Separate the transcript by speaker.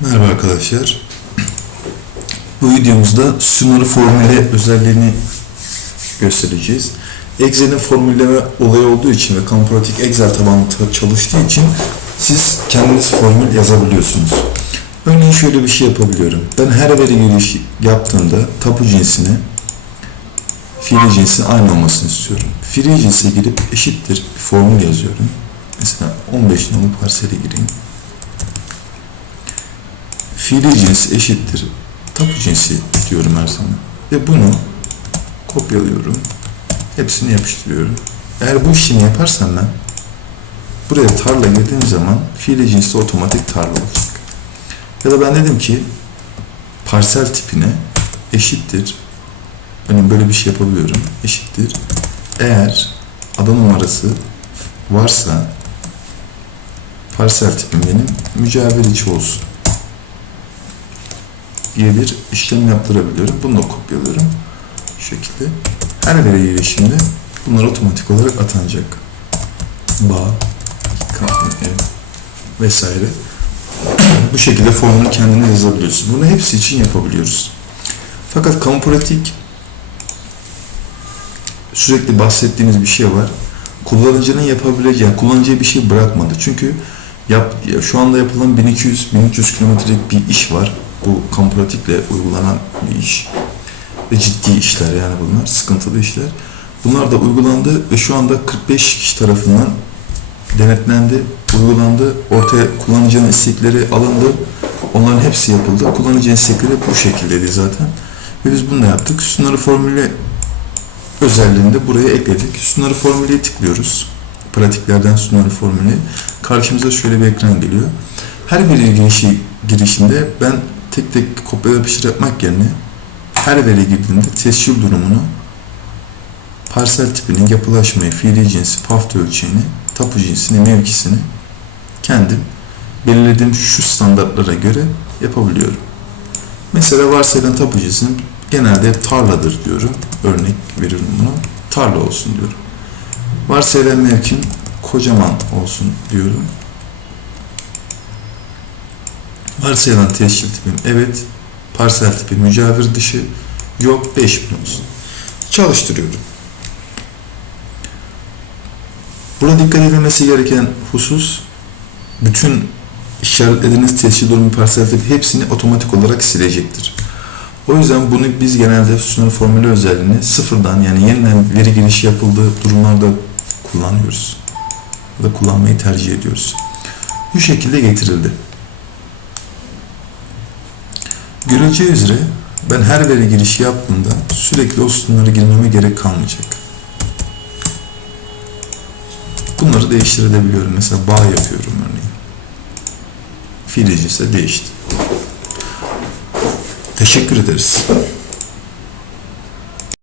Speaker 1: Merhaba arkadaşlar. Bu videomuzda sınırı formüle özelliğini göstereceğiz. Excel'in formülleme olayı olduğu için ve Kampratik Excel tabanlı ta- çalıştığı için siz kendiniz formül yazabiliyorsunuz. Örneğin şöyle bir şey yapabiliyorum. Ben her veri girişi yaptığımda tapu cinsini fiili cinsin aynı olmasını istiyorum. Fiili cinse girip eşittir bir formül yazıyorum. Mesela 15 numaralı parsele gireyim. Fiili cins eşittir tapu cinsi diyorum her zaman. Ve bunu kopyalıyorum. Hepsini yapıştırıyorum. Eğer bu işlemi yaparsam ben buraya tarla girdiğim zaman fiili cinsi otomatik tarla olacak. Ya da ben dedim ki parsel tipine eşittir Hani böyle bir şey yapabiliyorum. Eşittir. Eğer ada numarası varsa parsel tipim benim içi olsun diye bir işlem yaptırabiliyorum. Bunu da kopyalıyorum. Şu şekilde. Her veri girişimde bunlar otomatik olarak atanacak. Bağ, kam- e, vesaire. Bu şekilde formunu kendine yazabiliyorsun. Bunu hepsi için yapabiliyoruz. Fakat kamu pratik sürekli bahsettiğimiz bir şey var. Kullanıcının yapabileceği, kullanıcıya bir şey bırakmadı. Çünkü yap, ya şu anda yapılan 1200-1300 kilometrelik bir iş var. Bu kamu pratikle uygulanan bir iş. Ve ciddi işler yani bunlar, sıkıntılı işler. Bunlar da uygulandı ve şu anda 45 kişi tarafından denetlendi, uygulandı. Ortaya kullanıcının istekleri alındı. Onların hepsi yapıldı. Kullanıcı istekleri bu şekildeydi zaten. Ve biz bunu yaptık. Şunları formüle özelliğini de buraya ekledik. Sunarı formüleye tıklıyoruz. Pratiklerden sunarı formülü. Karşımıza şöyle bir ekran geliyor. Her veri girişi, girişinde ben tek tek kopya yapıştır yapmak yerine her veri girdiğinde tescil durumunu, parsel tipini, yapılaşmayı, fiili cinsi, pafta ölçeğini, tapu cinsini, mevkisini kendim belirlediğim şu standartlara göre yapabiliyorum. Mesela varsayılan tapu cinsinin genelde tarladır diyorum. Örnek veriyorum buna. Tarla olsun diyorum. Varsayılan mevkim kocaman olsun diyorum. Varsayılan tescil tipim evet. Parsel tipi mücavir dışı yok 5000 olsun. Çalıştırıyorum. Burada dikkat edilmesi gereken husus bütün işaretlediğiniz tescil durumu parsel tipi hepsini otomatik olarak silecektir. O yüzden bunu biz genelde sınır formülü özelliğini sıfırdan yani yeniden veri girişi yapıldığı durumlarda kullanıyoruz. Da kullanmayı tercih ediyoruz. Bu şekilde getirildi. Görüleceği üzere ben her veri girişi yaptığımda sürekli o sütunları girmeme gerek kalmayacak. Bunları değiştirebiliyorum. Mesela bağ yapıyorum örneğin. Fiil ise değişti. Teşekkür ederiz.